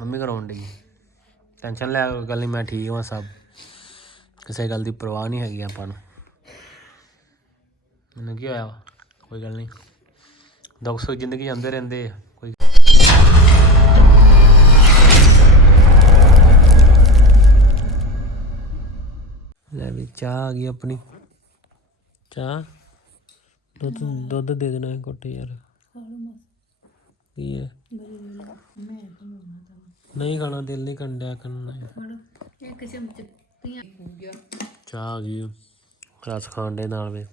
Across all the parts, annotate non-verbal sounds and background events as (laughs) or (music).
Mummy ਕਰਾਉਣ ਡਈ tension ਲੈ ਗੱਲ ਨਹੀਂ ਮੈਂ ਠੀਕ ਹਾਂ ਸਭ। ਕਿਸੇ ਗੱਲ ਦੀ ਪਰਵਾਹ ਨਹੀਂ ਹੈਗੀ ਆਪਾਂ ਨੂੰ। ਮੈਨੂੰ ਕੀ ਹੋਇਆ ਕੋਈ ਗੱਲ ਨਹੀਂ ਦੁੱਖ ਸੁੱਖ ਜ਼ਿੰਦਗੀ ਜਾਂਦੇ ਰਹਿੰਦੇ ਆ, ਕੋਈ ਲੈ ਵੀ ਚਾਹ ਆ ਗਈ ਆਪਣੀ। ਚਾਹ? ਦੁੱਧ ਦੁੱਧ ਦੇ ਦੇਣਾ ਹੈ ਯਾਰ। ਕੀ ਹੈ? ਨਹੀਂ ਖਾਣਾ ਦਿਲ ਨਹੀਂ ਕੰਡਿਆ ਕਰਨਾ ਹੈ। ਇੱਕ ਚਮਚ ਧੀਆਂ ਚਾਹ ਆ ਗਈ ਰਸ ਖਾਣ ਦੇ ਨਾਲ ਵੇ।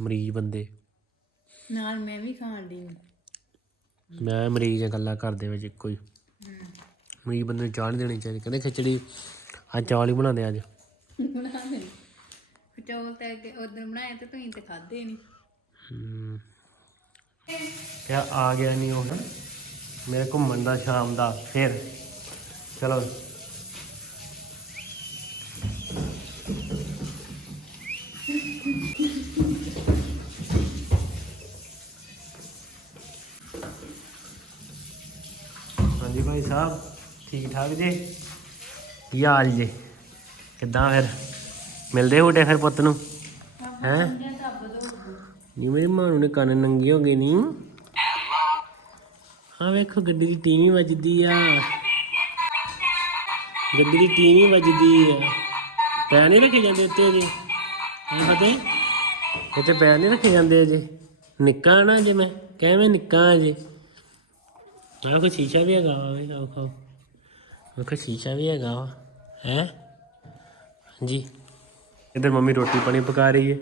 ਮਰੀਜ਼ ਬੰਦੇ। ਨਾਲ ਮੈਂ ਵੀ ਖਾਣ ਦੀ ਮੈਂ ਮਰੀਜ਼ ਆ ਗੱਲਾਂ ਕਰਦੇ ਵਿੱਚ ਇੱਕੋ ਹੀ। ਮਰੀਜ਼ ਬੰਦੇ ਨੂੰ ਚਾਹ ਨਹੀਂ ਦੇਣੀ ਚਾਹੀਦੀ। ਕਹਿੰਦੇ ਖਿਚੜੀ ਅੱਜ ਚੌਲ ਹੀ ਬਣਾਉਂਦੇ ਅੱਜ। ਬਣਾ ਦੇ ਚੌਲ ਤਾਂ ਉਦੋਂ ਬਣਾਏ ਤੇ ਤੁਸੀਂ ਤੇ ਖਾਦੇ ਨਹੀਂ। ਹਮ। ਕਿਆ ਆ ਗਿਆ ਨਹੀਂ ਨਾ ਮੇਰੇ ਘੁੰਮਣ ਦਾ ਸ਼ਾਮ ਦਾ। ਫਿਰ ਚਲੋ। ਹਾਂਜੀ ਭਾਈ ਸਾਹਿਬ ਠੀਕ ਠਾਕ ਜੀ? ਕੀ ਹਾਲ ਜੀ? ਕਿੱਦਾਂ ਫਿਰ? ਮਿਲਦੇ ਹੋਟੇ ਫਿਰ ਪੁੱਤ ਨੂੰ? ਹੈ ਨੀ ਮੇਰੀ ਮਾਂ ਨੇ ਕੰਨ ਨੰਗੇ ਹੋ ਗਏ ਨਹੀਂ ਹਾਂ ਵੇਖੋ ਗੱਡੀ ਦੀ ਟੀਵੀ ਵੱਜਦੀ ਆ। ਗੱਡੀ ਦੀ ਟੀਵੀ ਵੱਜਦੀ ਆ। ਪੈਰ ਨਹੀਂ ਰੱਖੇ ਜਾਂਦੇ ਉੱਤੇ ਜੀ। ਹਾਂ ਫਤੇ ਇੱਥੇ ਪੈਰ ਨਹੀਂ ਰੱਖੇ ਜਾਂਦੇ ਅਜੇ ਨਿੱਕਾ ਨਾ ਜੇ ਮੈਂ, ਕਿਵੇਂ ਨਿੱਕਾ ਅਜੇ ਆਹ ਕੋ ਸ਼ੀਸ਼ਾ ਵੀ ਹੈਗਾ ਵਾ ਵੇ ਆਓ ਖਾਓ। ਵੇਖੋ ਸ਼ੀਸ਼ਾ ਵੀ ਹੈਗਾ ਵਾ। ਹੈ? ਹਾਂਜੀ। ਇਧਰ ਮੰਮੀ ਰੋਟੀ ਪਾਣੀ ਪਕਾ ਰਹੀ ਹੈ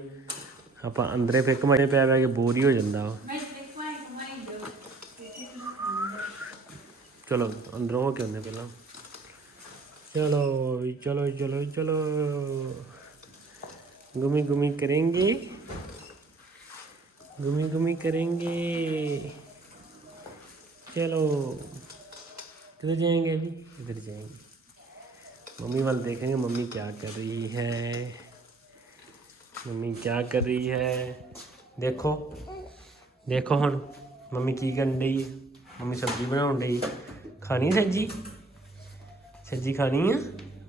ਆਪਾਂ ਅੰਦਰੇ ਫਿਰ ਕਮਾਏ ਪਿਆ ਪਿਆ ਕੇ ਬੋਰ ਹੀ ਹੋ ਜਾਂਦਾ ਵਾ। ਚਲੋ, ਅੰਦਰੋਂ ਹੋ ਕੇ ਆਉਂਦੇ ਪਹਿਲਾਂ। चलो अभी चलो चलो चलो घूमी घूमी करेंगे घूमी घूमी करेंगे चलो किधर जाएंगे अभी इधर जाएंगे मम्मी वाल देखेंगे मम्मी क्या कर रही है मम्मी क्या कर रही है ਦੇਖੋ ਦੇਖੋ ਹੁਣ ਮੰਮੀ ਕੀ ਕਰਨ ਡਈ ਮੰਮੀ ਸਬਜ਼ੀ ਬਣਾਉਣ ਡਈ ਖਾਣੀ ਸਬਜ਼ੀ ਸਬਜ਼ੀ ਖਾਣੀ ਆ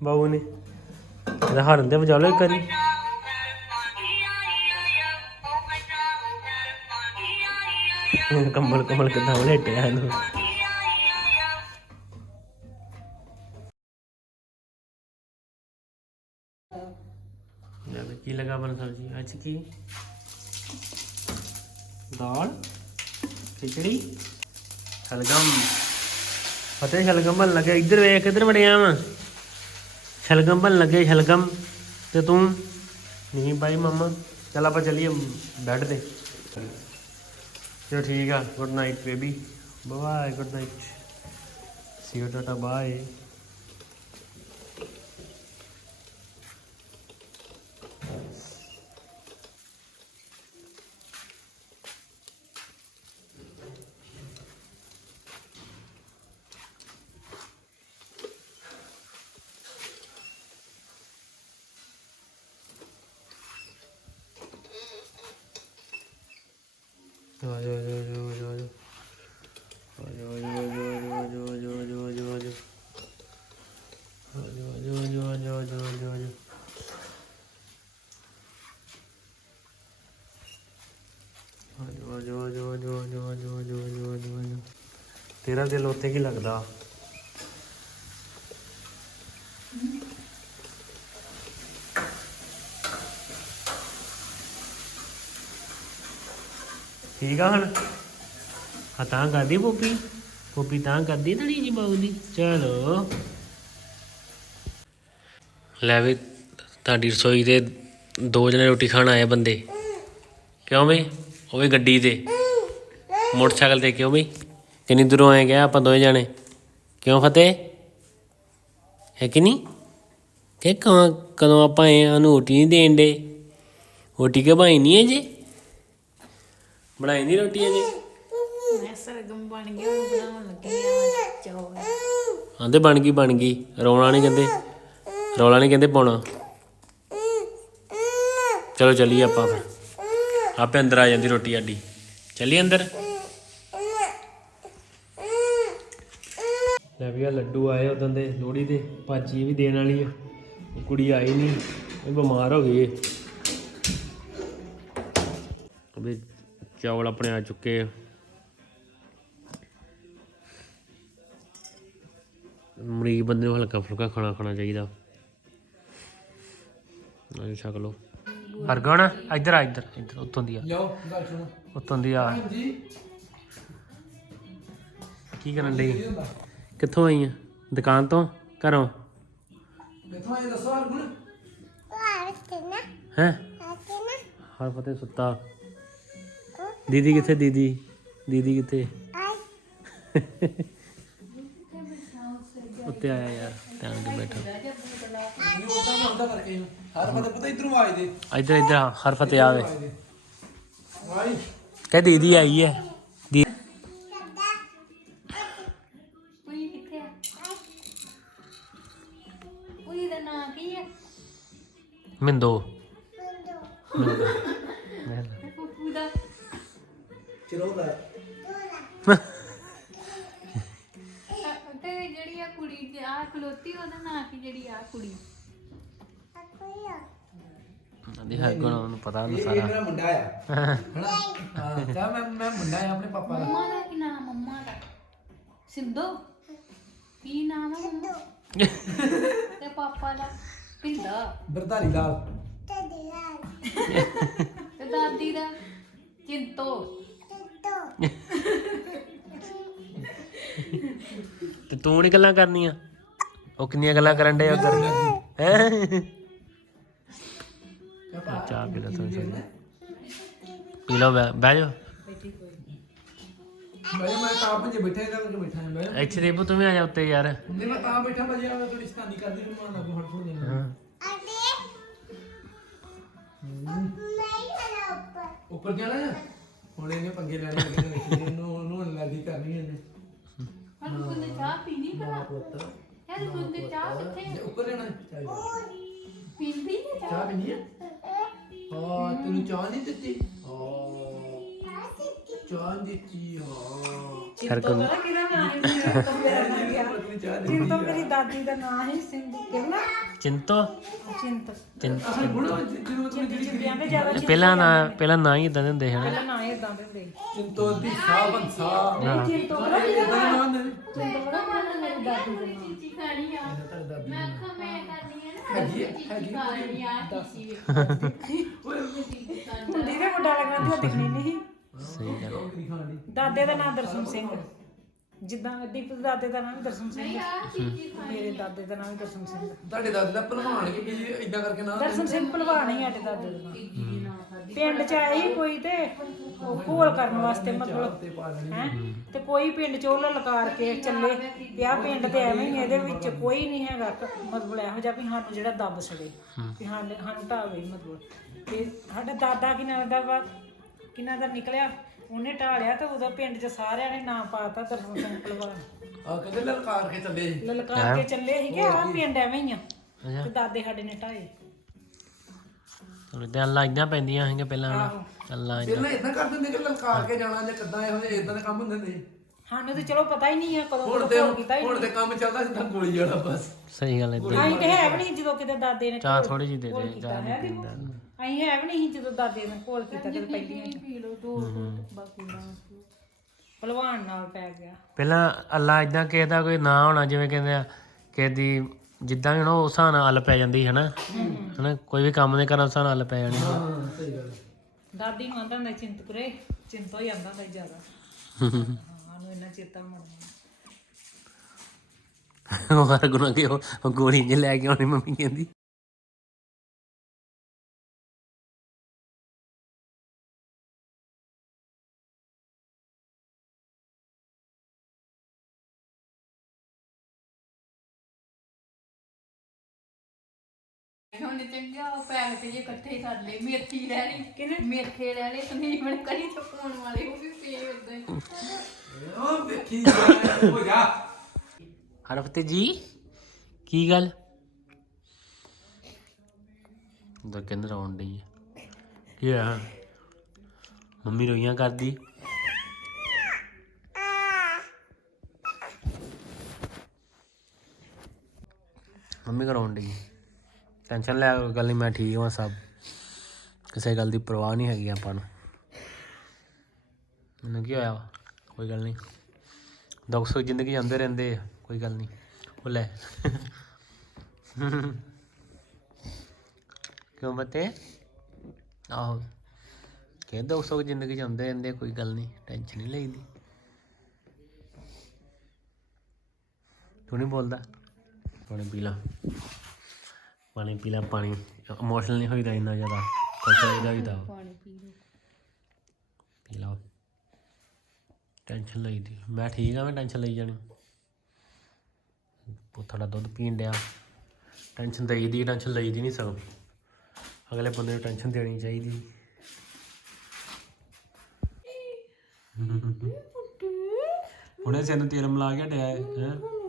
ਬਾਬੂ ਨੇ। ਇਹਦਾ ਹਰਨ ਤੇ ਵਜਾ ਲਓ ਇੱਕ ਵਾਰੀ। ਕੰਬਲ ਕੰਬਲ ਕਿੱਦਾਂ ਵਲੇਟਿਆ ਇਹਨੂੰ। ਕੀ ਲਗਾ ਬਣ ਸਬਜ਼ੀ? ਅੱਜ ਕੀ? ਦਾਲ, ਖਿਚੜੀ ਸ਼ਲਗਮ ਫਤਿਹ ਸ਼ਲਗਮ ਬਣ ਲੱਗੇ। ਇੱਧਰ ਵੇਖ, ਇੱਧਰ ਵੜਿਆ ਵਾ। ਸ਼ਲਗਮ ਬਣ ਲੱਗੇ, ਸ਼ਲਗਮ। ਤੇ ਤੂੰ? ਨਹੀਂ ਭਾਈ ਮਮਾ, ਚਲ ਆਪਾਂ ਚੱਲੀਏ ਬੈੱਡ ਤੇ। ਚਲੋ ਠੀਕ ਆ, good night baby. Bye, good night. See you tata, bye. ਆ ਜਾ ਜਾ ਜਾ ਜਾ ਜਾ ਆ ਜਾ ਜਾ ਜਾ ਜਾ ਜਾ ਜਾ ਜਾ ਜਾ ਆ ਜਾ ਜਾ ਜਾ ਜਾ ਜਾ ਜਾ ਜਾ ਤੇਰਾ ਦਿਲ ਉੱਥੇ ਕੀ ਲੱਗਦਾ? ਠੀਕ ਆ ਹੁਣ? ਹਾਂ, ਤਾਂ ਕਰਦੀ ਪੋਪੀ ਪੋਪੀ ਤਾਂ ਕਰਦੀ ਤੜੀ ਜੀ ਬਾਊ ਦੀ? ਚਲੋ। ਲੈ ਵੀ, ਤੁਹਾਡੀ ਰਸੋਈ ਦੇ ਦੋ ਜਣੇ ਰੋਟੀ ਖਾਣ ਆਏ ਬੰਦੇ। ਕਿਉਂ ਬਈ? ਉਹ ਵੀ ਗੱਡੀ ਤੇ। ਮੋਟਰਸਾਈਕਲ ਤੇ ਕਿਉਂ ਬਈ? ਕਿੰਨੀ ਦੂਰੋਂ ਆਏ ਗਿਆ ਆਪਾਂ ਦੋਵੇਂ ਜਾਣੇ? ਕਿਉਂ ਫਤਿਹ? ਹੈ ਕਿ ਨਹੀਂ? ਕਿ ਕਦੋਂ ਆਪਾਂ ਆਏ ਆ? ਨੂੰ ਰੋਟੀ ਨਹੀਂ ਦੇਣ ਦੇ। ਰੋਟੀ ਕੇ ਭਾਈ ਨਹੀਂ ਹੈ ਜੀ? ਬਣਾਈ ਨਹੀਂ ਰੋਟੀ ਅਜੇ ਮੈਂ ਸਰਗਮ ਬਣ ਗਿਆ ਉਹ ਬਣਾਉਣ ਲੱਗੀ ਆ ਚੌਲ ਆਂਦੇ ਬਣ ਗਈ ਬਣ ਗਈ। ਰੌਲਾ ਨਹੀਂ ਕਹਿੰਦੇ? ਰੌਲਾ ਨਹੀਂ ਕਹਿੰਦੇ ਪਾਉਣਾ? ਚਲੋ ਚੱਲੀਏ ਆਪਾਂ ਫਿਰ। ਆਪੇ ਅੰਦਰ ਆ ਜਾਂਦੀ ਰੋਟੀ ਆਡੀ ਚੱਲੀਏ ਅੰਦਰ? ਲੈ ਵੀ ਆ ਲੱਡੂ ਆਏ ਉਦੋਂ ਦੇ ਲੋਹੜੀ ਦੇ ਭਾਜੀ ਵੀ ਦੇਣ ਵਾਲੀ ਆ। ਉਹ ਕੁੜੀ ਆਈ ਨਹੀਂ ਉਹ ਬਿਮਾਰ ਹੋ ਗਈ ਏ। ਵੀ ਚਾਵਲ ਆਪਣੇ ਆ ਚੁੱਕੇ ਆ। ਮਰੀਜ਼ ਬੰਦੇ ਨੂੰ ਹਲਕਾ ਫੁਲਕਾ ਖਾਣਾ ਖਾਣਾ ਚਾਹੀਦਾ। ਆਹ ਛਕ ਲਓ। ਹਰਗਣ ਇੱਧਰ ਆ ਇੱਧਰ ਇੱਧਰ ਉੱਤੋਂ ਦੀ ਆ। ਲਿਓ ਗੱਲ ਸੁਣੋ। ਉੱਤੋਂ ਦੀ ਆ। ਜੀ ਕੀ ਕਰਨ ਲਈ ਕਿੱਥੋਂ ਆਈ ਆ? ਦੁਕਾਨ ਤੋਂ? ਘਰੋਂ? ਕਿੱਥੋਂ ਆਏ ਦੱਸੋ ਹਰ ਗੁਣ ਹੈ? ਹਰ ਫਤੇ ਸੁੱਤਾ। ਦੀਦੀ ਕਿੱਥੇ ਦੀਦੀ? ਦੀਦੀ ਕਿੱਥੇ? ਉੱਤੇ ਆਇਆ ਯਾਰ ਧਿਆਨ ਕੇ ਬੈਠਾ। ਨਹੀਂ ਉਦਾਂ ਨਾ ਹੁੰਦਾ ਕਰਕੇ ਇਹਨੂੰ। ਹਰ ਪਤਾ ਇਧਰੋਂ ਆਏ ਦੇ ਇੱਧਰ ਹਰ ਫਤੇ ਆਵੇ। ਕਹ ਦੀਦੀ ਆਈ ਹੈ। ਕੁੜੀ ਦੀ ਹਰ ਕੋਣ ਉਹਨੂੰ ਪਤਾ ਉਹਨੂੰ ਇਹ ਇਹ ਸਾਰਾ। ਮੇਰਾ ਮੁੰਡਾ ਆ। ਹਣਾ ਹਾਂ ਤਾਂ ਮੈਂ ਮੈਂ ਮੁੰਡਾ ਆ ਆਪਣੇ ਪਾਪਾ ਦਾ। ਮੰਮਾ ਦਾ ਕੀ ਨਾਮ ਮੰਮਾ ਦਾ। ਸਿੰਧੂ ਕੀ ਨਾਮ ਆ ਮੰਮਾ? ਤੇ ਪਾਪਾ ਦਾ? ਪਿੰਦਾ ਬਰਦਾਰੀ ਲਾਲ। ਤੇ ਦਾਦੀ ਦਾ? ਚਿੰਤੋ। ਤੇ ਤੂੰ ਨੀ ਗੱਲਾਂ ਕਰਨੀਆਂ? ਉਹ ਕਿੰਨੀਆਂ ਗੱਲਾਂ ਕਰਨ ਦੇ ਉਧਰ? ਹੈ? ਚਾਹ ਪੀ ਲਓ ਤੁਸੀਂ ਪੀ ਲਓ ਬਹਿ ਬਹਿ ਜਾਓ। ਮੈਂ ਮੈਂ ਤਾਂ ਪੰਜੇ ਬੈਠਾ ਇਹਦਾ ਕਰਕੇ ਬੈਠਾ ਹਾਂ ਮੈਂ ਇੱਥੇ ਰੇਬੂ ਤੂੰ ਵੀ ਆ ਜਾ ਉੱਤੇ ਯਾਰ। ਨਹੀਂ ਮੈਂ ਤਾਂ ਬੈਠਾ ਮੈਂ ਜਿਆ ਮੈਂ ਥੋੜੀ ਸਤਾਨੀ ਕਰਦੀ ਫਿਰ ਮੈਂ ਲੱਗੂ ਹਟ ਫੁੱਟ ਜਾਣਾ ਹਾਂ। ਉੱਪਰ ਜਾਣਾ ਆ ਹੁਣ ਇਹਨੇ ਪੰਗੇ ਲੈਣੇ ਲੱਗੇ ਨੇ ਇਹਨੂੰ ਉਹਨੂੰ ਲੱਗੀ ਕਰਨੀ ਇਹਨੇ। ਹਰ ਕੋਈ ਚਾਹ ਪੀਣੀ ਭਲਾ। ਪੁੱਤ। ਯਾਰ ਕੋਈ ਚਾਹ ਕਿੱਥੇ ਉੱਪਰ ਜਾਣਾ ਚਾਹੀਦਾ ਪੀਂਦੀ ਨਹੀਂ ਚਾਹ ਚਾਹ ਪੀਣੀ ਹੈ ਹਾਂ ਤੈਨੂੰ ਚਾਹ ਨਹੀਂ ਦਿੱਤੀ ਹਾਂ ਚਾਹ ਨੀ ਦਿੱਤੀ ਹਾਂ ਹਰ ਕੋਈ ਤੈਨੂੰ ਚਾਹ ਦਿੱਤੀ ਤਾਂ ਮੇਰੀ ਦਾਦੀ ਦਾ ਨਾਮ ਹੈ ਸਿੰਧੂ ਕਿੰਨਾ ਚਿੰਤੋ? ਦੇ ਜ਼ਿਆਦਾ ਪਹਿਲਾਂ ਨਾ ਪਹਿਲਾਂ ਨਾ ਹੀ ਇਦਾਂ ਦੇ ਹੁੰਦੇ ਹਨ? ਪਹਿਲਾਂ ਨਾ ਇਦਾਂ ਦੇ ਹੁੰਦੇ ਚਿੰਤੋ ਦੀ ਸਾਹ ਬੰਸਾ। ਚਿੰਤੋ ਬੜਾ ਇਹਦਾ ਨਾਮ ਨੇ ਚਿੰਤੋ ਬੜਾ ਮਾਨ ਮੇਰੀ ਦਾਦੀ ਦਾ ਨਾਮ ਚੀਚੀ ਖਾਣੀ ਆ। ਮੈਂ ਅੱਖਾਂ ਮੈਂ ਕਰਨੀ ਆ ਨਾ ਹੈਗੀ ਹੈ, ਚੀਚੀ ਖਾਣੀ ਆ ਚੀਚੀ ਵੇ। (laughs) ਹੁੰਦੀ ਤੇ ਮੁੰਡਾ ਲੱਗਣਾ ਤੇ ਦਿਖਣੀ ਨਹੀਂ ਸਹੀ ਗੱਲ। ਉਹ ਕਿਹਦੀ ਖਾਣੀ? ਦਾਦੇ ਦਾ ਨਾਮ ਦਰਸ਼ਨ ਸਿੰਘ। ਜਿੱਦਾਂ ਦੀਪ ਦੇ ਦਾਦੇ ਦਾ ਨਾਮ ਦਰਸ਼ਨ ਸਿੰਘ ਆ ਮੇਰੇ ਦਾਦੇ ਦਾ ਨਾਮ ਵੀ ਦਰਸ਼ਨ ਸਿੰਘ ਤੁਹਾਡੇ ਦਾਦੇ ਦਾ ਭਲਵਾਨ ਕਿ ਵੀ ਇਦਾਂ ਕਰਕੇ ਨਾ ਦਰਸ਼ਨ ਸਿੰਘ ਭਲਵਾਨ ਹੀ ਸਾਡੇ ਦਾਦੇ ਦਾ ਨਾਮ। ਪਿੰਡ ਚ ਸੀ ਕੋਈ ਤੇ ਉਹ ਘੋਲ ਕਰਨ ਵਾਸਤੇ ਮਤਲਬ ਹੈ? ਤੇ ਕੋਈ ਪਿੰਡ ਚੋਂ ਲਲਕਾਰ ਕੇ ਚੱਲੇ ਤੇ ਆਹ ਪਿੰਡ ਤੇ ਐਵੇਂ ਹੀ ਇਹਦੇ ਵਿੱਚ ਕੋਈ ਨਹੀਂ ਹੈਗਾ ਕ- ਮਤਲਬ ਇਹੋ ਜਿਹਾ ਵੀ ਸਾਨੂੰ ਜਿਹੜਾ ਦੱਬ ਸੜੇ ਵੀ ਸਾਨੂੰ ਸਾਨੂੰ ਢਾਵੇ ਮਤਲਬ। ਤੇ ਸਾਡਾ ਦਾਦਾ ਕਿਨਾਂ ਦਾ ਵਾ? ਕਿਨਾਂ ਦਾ ਨਿਕਲਿਆ? ਉਹਨੇ ਢਾਲਿਆ ਤੇ ਉਹਦਾ ਪਿੰਡ 'ਚ ਸਾਰਿਆਂ ਨੇ ਨਾਂ ਪਾਤਾ ਦਰਸ਼ਨ ਸਿੰਘ ਭਲਵਾਨ ਆ ਕਹਿੰਦੇ ਲਲਕਾਰ ਕੇ ਚੱਲੇ ਸੀ। ਲਲਕਾਰ ਕੇ ਚੱਲੇ ਸੀਗੇ ਆਹ ਪਿੰਡ ਐਵੇਂ ਹੀ ਆ ਤੇ ਦਾਦੇ ਸਾਡੇ ਨੇ ਢਾਏ। ਥੋੜੇ ਤੇ ਅੱਲਾ ਇਦਾਂ ਪੈਂਦੀਆਂ ਹੈਗੇ ਪਹਿਲਾਂ ਆਹੋ। ਅੱਲਾ ਪਹਿਲਾਂ ਇਦਾਂ ਕਰ ਦਿੰਦੇ ਕਿ ਲਲਕਾਰ ਕੇ ਜਾਣਾ ਜਾਂ ਕਿੱਦਾਂ ਇਹੋ ਜਿਹੇ ਇਦਾਂ ਦੇ ਕੰਮ ਹੁੰਦੇ ਨੇ ਸਾਨੂੰ ਤੇ ਚਲੋ ਪਤਾ ਹੀ ਨਹੀਂ ਹੈ ਕਦੋਂ ਹੁਣ ਤੇ ਕੀਤਾ ਹੀ ਹੁਣ ਤੇ ਕੰਮ ਚੱਲਦਾ ਸਿੱਧਾ ਗੋਲੀ ਵਾਲਾ ਬਸ। ਸਹੀ ਗੱਲ ਇਦਾਂ ਅਸੀਂ ਤੇ ਹੈ ਵੀ ਨਹੀਂ ਜਦੋਂ ਕਿਤੇ ਦਾਦੇ ਨੇ ਚਾਹ ਥੋੜੀ ਜਿਹੀ ਦੇ ਦੇ ਚਾਹ ਹੈ ਨਹੀਂ ਤੇ ਪੀਂਦਾ। ਅਸੀਂ ਹੈ ਵੀ ਨਹੀਂ ਸੀ ਜਦੋਂ ਦਾਦੇ ਨੇ ਘੋਲ ਕੀਤਾ ਤੇ ਪਹਿਲੀਆਂ ਚ। ਪੀ ਲੋ ਦੋ ਬਾਕੀ ਨਾ ਭਲਵਾਨ ਨਾਲ ਪੈ ਗਿਆ। ਪਹਿਲਾਂ ਅੱਲਾ ਇਦਾਂ ਕਿਸੇ ਦਾ ਕੋਈ ਨਾਂ ਹੋਣਾ ਜਿਵੇਂ ਕਹਿੰਦੇ ਆ ਕਿਸੇ ਦੀ ਜਿੱਦਾਂ ਵੀ ਹੋਣਾ ਉਸ ਹਿਸਾਬ ਨਾਲ ਅੱਲ ਪੈ ਜਾਂਦੀ ਹੈ। ਨਾ ਹਨਾ? ਕੋਈ ਵੀ ਕੰਮ ਦੇ ਕਰਨ ਉਸ ਹਿਸਾਬ ਨਾਲ ਅੱਲ ਪੈ ਜਾਣੀ। ਹਾਂ ਸਹੀ ਗੱਲ ਦਾਦੀ ਨੂੰ ਆਂਦਾ ਹੁੰਦਾ ਚਿੰਤਪੁਰੇ ਚਿੰਤਾ ਹੀ ਆਂਦਾ ਹੁੰਦਾ ਜ਼ਿਆਦਾ। ਹਾਂ (laughs) ਸਾਨੂੰ ਇੰਨਾ ਚੇਤਾ ਮਰਦਾ ਉਹ ਹਰ ਗੁਣਾ ਕਿ ਉਹ ਗੋਲੀ ਜਿਹੀ ਲੈ ਕੇ ਆਉਣੀ ਮੰਮੀ ਕਹਿੰਦੀ। ਹੁਣ ਚੰਗਾ ਤੇ ਜੇ ਇਕੱਠੇ ਹੀ ਕਰ ਲਏ ਮੇਥੀ ਲੈ ਲਈ ਕਿਨੇ ਮੇਥੇ ਲੈ ਲਏ ਸੰਦੀਪ ਨੇ ਕੜੀ ਚਪਾਉਣ ਵਾਲੇ ਉਹ ਵੀ ਪੇ ਉਦਾਂ ਹੀ ਉਹ ਵੇਖੀ ਜਾ, ਹੋ ਜਾ। ਹਰਫਤੇ ਜੀ ਕੀ ਗੱਲ? ਉਹ ਕਹਿੰਦਾ ਰੌਣ ਡਈ ਹੈ ਕੀ ਆ? ਮੰਮੀ ਰੋਈਆਂ ਕਰਦੀ। ਮੰਮੀ ਕਰਾਉਣ ਡਈ ਟੈਨਸ਼ਨ ਲੈ ਕੋਈ ਗੱਲ ਨਹੀਂ ਮੈਂ ਠੀਕ ਹਾਂ ਸਭ। ਕਿਸੇ ਗੱਲ ਦੀ ਪਰਵਾਹ ਨਹੀਂ ਹੈਗੀ ਆਪਾਂ ਨੂੰ। ਮੈਨੂੰ ਕੀ ਹੋਇਆ ਵਾ? ਕੋਈ ਗੱਲ ਨਹੀਂ ਦੁੱਖ ਸੁੱਖ ਜ਼ਿੰਦਗੀ ਜਾਂਦੇ ਰਹਿੰਦੇ ਆ ਕੋਈ ਗੱਲ ਨਹੀਂ ਉਹ ਲੈ। ਕਿਉਂ ਬਤੇ ਆਹੋ। ਕਿ ਦੁੱਖ ਸੁੱਖ ਜ਼ਿੰਦਗੀ ਜਾਂਦੇ ਰਹਿੰਦੇ ਆ, ਕੋਈ ਗੱਲ ਨਹੀਂ ਟੈਨਸ਼ਨ ਨਹੀਂ ਲਈਦੀ। ਤੂੰ ਨਹੀਂ ਬੋਲਦਾ? ਪਾਣੀ ਪੀ ਲਾ। ਪਾਣੀ ਪੀ ਲਾ ਪਾਣੀ ਇਮੋਸ਼ਨਲ ਨਹੀਂ ਹੋਈਦਾ ਇੰਨਾ ਜ਼ਿਆਦਾ ਖੁਸ਼ ਹੋਈਦਾ ਹੋਈਦਾ। ਪਾਣੀ ਪੀ ਲਓ। ਪੀ ਟੈਨਸ਼ਨ ਲਈਦੀ ਮੈਂ ਠੀਕ ਆ ਮੈਂ ਟੈਨਸ਼ਨ ਲਈ ਜਾਣੀ। ਪੁੱਤੜਾ ਦੁੱਧ ਪੀਣ ਡਿਆ। ਟੈਨਸ਼ਨ ਦੇਈਦੀ ਟੈਨਸ਼ਨ ਲਈਦੀ ਨਹੀਂ ਸਗੋਂ। ਅਗਲੇ ਬੰਦੇ ਨੂੰ ਟੈਨਸ਼ਨ ਦੇਣੀ ਚਾਹੀਦੀ। ਹੁਣੇ ਸਿਰ ਨੂੰ ਤੇਲ ਮਿਲਾ ਕੇ ਡਿਆ ਹੈਂ?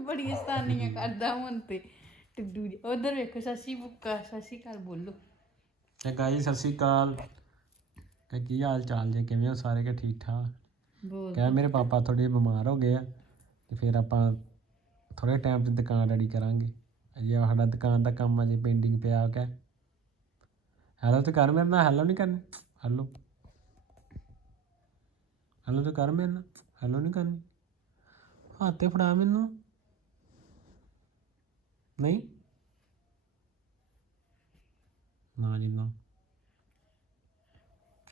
ਬੜੀ ਸਤਾਨੀਆਂ ਕਰਦਾ ਹੁਣ ਤੇ। ਟਿੱਡੂ ਜੀ ਉਧਰ ਵੇਖੋ ਸੱਸੀ ਬੁੱਕਾ ਸੱਸੀ ਘਰ ਬੋਲੋ। ਤੇ ਗਾਈ ਸਤਿ ਸ਼੍ਰੀ ਅਕਾਲ। ਕੀ ਹਾਲ ਚਾਲ ਜੇ? ਕਿਵੇਂ ਹੋ ਸਾਰੇ? ਕਿ ਠੀਕ ਠਾਕ? ਬੋਲ ਕਹਿ ਮੇਰੇ ਪਾਪਾ ਥੋੜੇ ਬਿਮਾਰ ਹੋ ਗਏ ਆ ਤੇ ਫਿਰ ਆਪਾਂ ਥੋੜੇ ਟਾਈਮ ਤੇ ਦੁਕਾਨ ਰੈਡੀ ਕਰਾਂਗੇ। ਅਜੇ ਆਹ ਸਾਡਾ ਦੁਕਾਨ ਦਾ ਕੰਮ ਅਜੇ ਪੈਂਡਿੰਗ ਪਿਆ ਕਿ ਹੈਲੋ ਤੇ ਕਰ ਮੇਰੇ ਨਾਲ? ਹੈਲੋ ਨਹੀਂ ਕਰਨੀ? ਹੈਲੋ ਹੈਲੋ ਤੇ ਕਰ ਮੇਰੇ ਨਾਲ? ਹੈਲੋ ਨਹੀਂ ਕਰਨੀ? ਹੱਥ ਤੇ ਫੜਾ ਮੈਨੂੰ। ਨਹੀਂ ਨਾ ਜੀ ਨਾ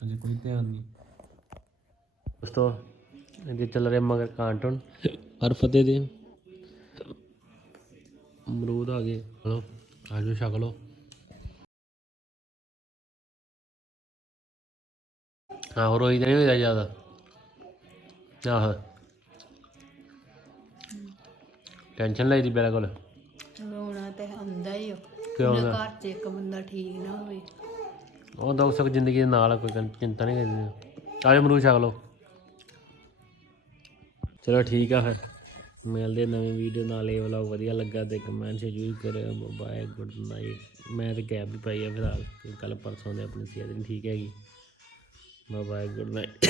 ਅਜੇ ਕੋਈ ਧਿਆਨ ਨਹੀਂ ਦੋਸਤੋ ਇਹਦੇ ਚੱਲ ਰਿਹਾ ਮਗਰ ਕਾਂਟਨ ਹਰ ਫਤਿਹ ਦੇ ਅਮਰੂਦ ਆ ਗਏ ਹਲੋ ਆਜੋ ਛਕ ਲਓ ਆਹੋ ਰੋਈ ਨਹੀਂ ਹੋਇਆ ਜ਼ਿਆਦਾ ਆਹ ਟੈਨਸ਼ਨ ਲਈ ਦੀ ਬੇੜਾ ਕੋਲ ਰੋਣਾ ਤੇ ਆਉਂਦਾ ਹੀ ਕਿਉਂ ਨਾ? ਘਰ 'ਚ ਇੱਕ ਬੰਦਾ ਠੀਕ ਨਾ ਹੋਵੇ। ਉਹ ਦੁੱਖ ਸੁੱਖ ਜ਼ਿੰਦਗੀ ਦੇ ਨਾਲ ਆ, ਕੋਈ ਚਿੰਤਾ ਨਹੀਂ ਕਰਨੀ ਆਜੋ ਅਮਰੂਦ ਛਕ ਲਓ। ਚਲੋ ਠੀਕ ਆ ਫਿਰ। ਮਿਲਦੇ ਨਵੀਂ ਵੀਡੀਓ ਨਾਲ ਇਹ ਵਾਲਾ ਵਧੀਆ ਲੱਗਾ ਤੇ ਕਮੈਂਟ ਜ਼ਰੂਰ ਕਰਿਓ। ਬਾਏ ਗੁੱਡ ਨਾਈਟ ਮੈਂ ਤੇ ਕੈਬ ਵੀ ਪਾਈ ਆ ਫਿਲਹਾਲ। ਕੱਲ ਪਰਸੋਂ ਦੇ ਆਪਣੀ ਸਿਹਤ ਨਹੀਂ ਠੀਕ ਹੈਗੀ। Bye good night